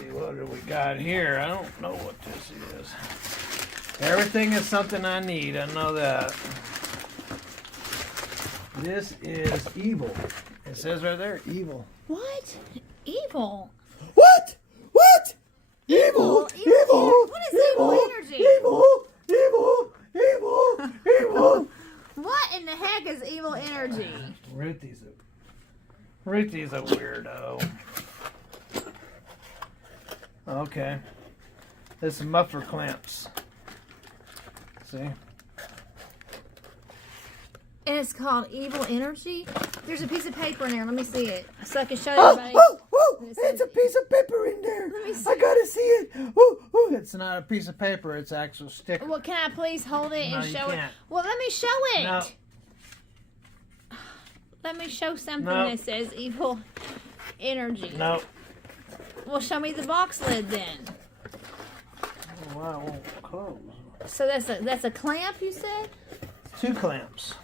see, what do we got here? I don't know what this is. Everything is something I need. I know that. This is evil. It says right there, evil. What? Evil? What? What? Evil? What is evil energy? Evil. What in the heck is evil energy? Ruthie's a weirdo. Okay. This is muffler clamps. See? And it's called evil energy? There's a piece of paper in there. Let me see it. So I can show everybody. It's a piece of paper in there. Let me see. I gotta see it. It's not a piece of paper. It's actual sticker. Well, can I please hold it and you show it? can't. Well, let me show it. No. Let me show something No. that says evil energy. No. Well, show me the box lid then. Wow, it won't close. So that's a clamp, you said? 2 clamps.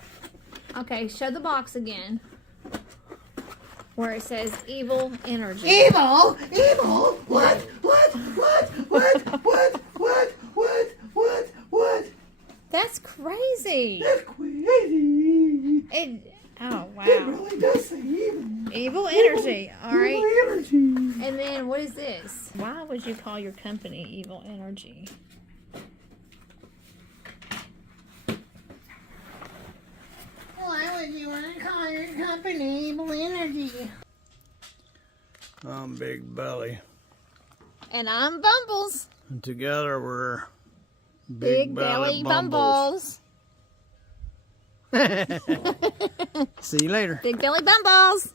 Okay, show the box again. Where it says evil energy. Evil? What? That's crazy. That's crazy. Oh, wow. It really does say evil. Evil energy. All right. Evil energy. And then what is this? Why would you call your company Evil Energy? Why would you want to call your company Evil Energy? I'm Big Belly. And I'm Bumbles. And together we're Big Belly Bumbles. See you later. Big Belly Bumbles.